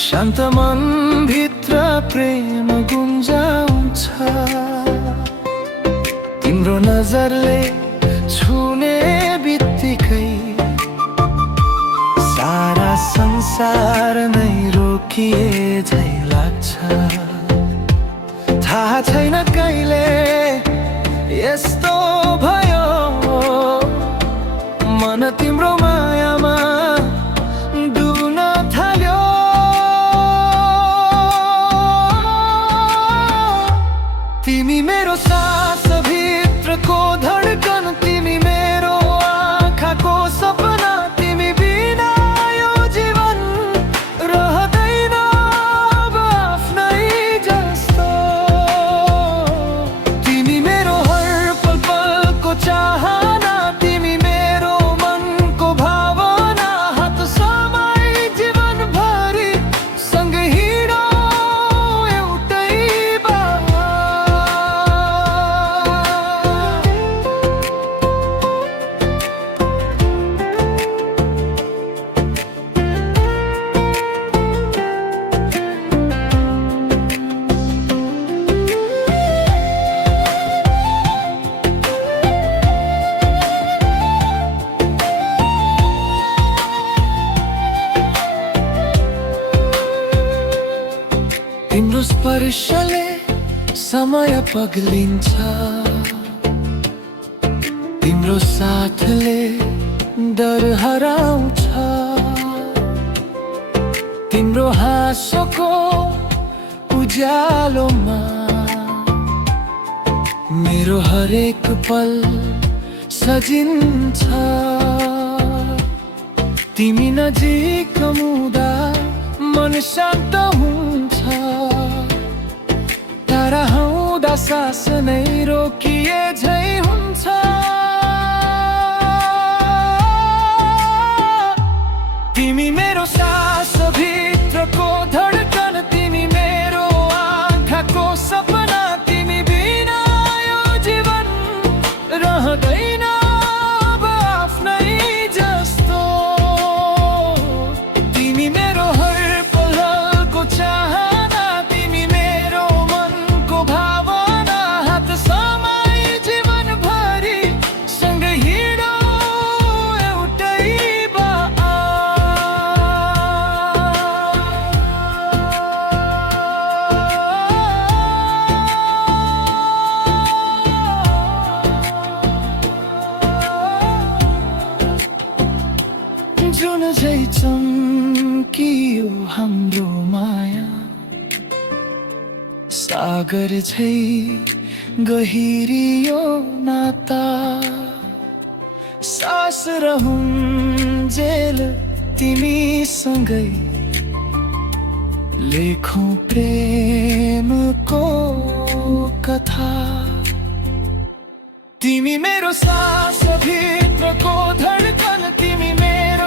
शान्त मन भित्र प्रेम गुन्जाउँछ। तिम्रो नजरले छुने बित्तिकै सारा संसार नै रोकिए झै लाग्छ। थाहा छैन कहिले यस्तो भयो, मन तिम्रो मायामा डुल्न थाल्यो। तिमी मेरो सास भित्रको धड्कन, तिमी मेरो आँखाको सपना, तिमी बिना यो जीवन रहँदैन अब आफ्नै जस्तो। तिमी मेरो हर पल पलको चाहना, तिमी मेरो मनको भावना, हात समाई जीवनभरि सँगै हिँडौँ एउटै बाटो। तिम्रो स्पर्शले समय पग्लिन्छ, तिम्रो साथले डर हराउँछ। तिम्रो हाँसोको उज्यालोमा मेरो हरेक पल सजिन्छ। तिमी नजिक हुँदा मन शान्त हुन्छ, टाढा हुँदा सास नै रोकिए झै हुन्छ। तिमी मेरो सास भित्रको धड्कन, तिमी मेरो आँखाको सपना, तिमी बिना यो जीवन रहँदैन अब आफ्नै जस्तो। तिमी मेरो हर पलको चाहना, तिमी मेरो मनको भावना, हात समाई जीवनभरि सँगै हिँडौँ एउटै बाटो। जुन झै चम्कियो हाम्रो माया, सागर झै गहिरियो नाता। सास रहून्जेल तिमीसँगै लेखौँ प्रेमको कथा। तिमी मेरो सास भित्रको धड्कन, तिमी मेरो